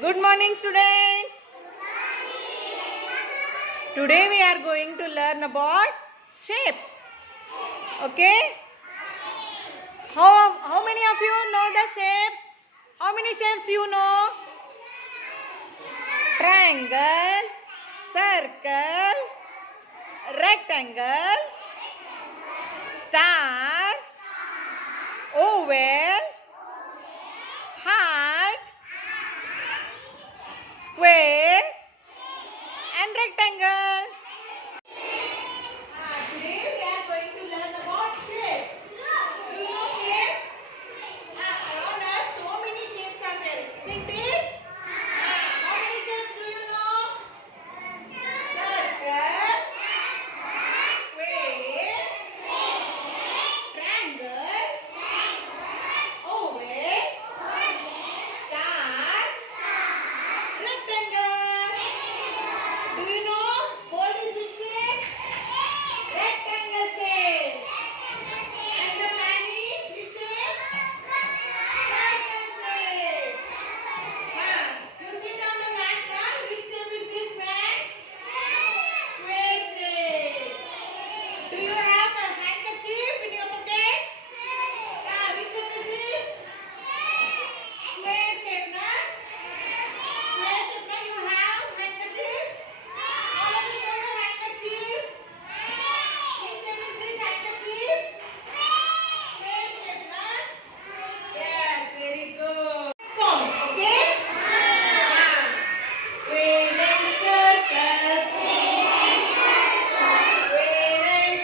Good morning, students. Today we are going to learn about shapes. Okay? How many of you know the shapes? How many shapes you know? Triangle, circle, rectangle, star, oval, heart, square and rectangle. Today we are going to learn about shapes. Do you know shapes? Around us so many shapes are there, isn't it? How many shapes do you know? Circle, square, triangle, oval, star, rectangle. Do you know gold is which shape? Rectangle shape. And the man is which shape? Circle shape. You sit on the mat now. Which shape is this man? Square shape. Do you have a handkerchief in your pocket? Which shape is this? Square shape, na? Square shape, na? You have handkerchief? All of you show your handkerchief. Which shape is this handkerchief? Square shape, na? Yes, very good. Song, okay? Square and circle. Square and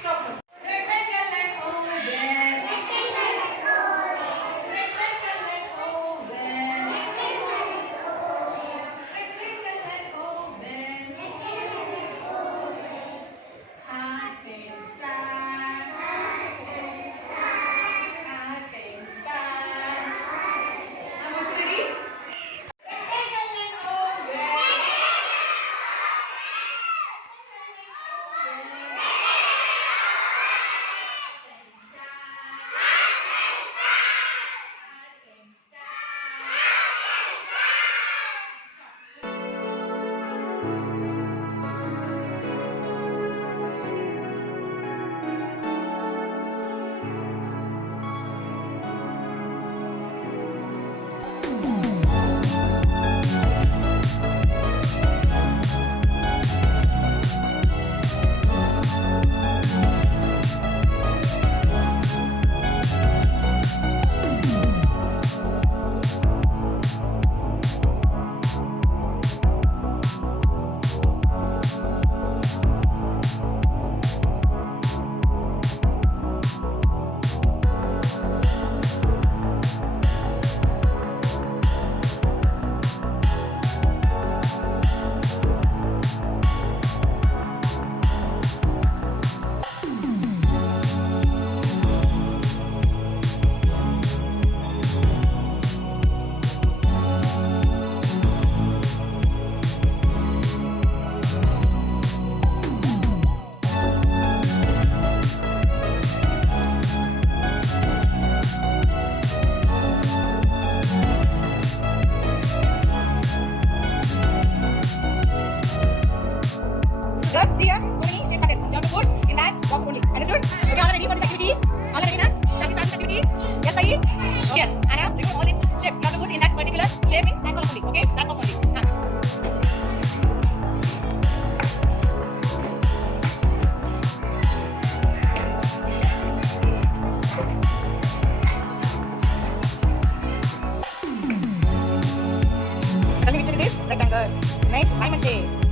Stop. Rectangle and oval. Rectangle and oval. Rectangle and oval. Heart and star. Heart and star. Almost ready? Rectangle and oval. Just see here, so many shapes are there. You have to put in that box only. Understood? Okay, all ready for this activity? All ready now? Shall we start this activity? Yes, Sai? Okay. Anna, remove all these shapes. You have to put in that particular shape in that box only. Okay? That box only. Tell me which it is? Rectangle. Next, diamond shape.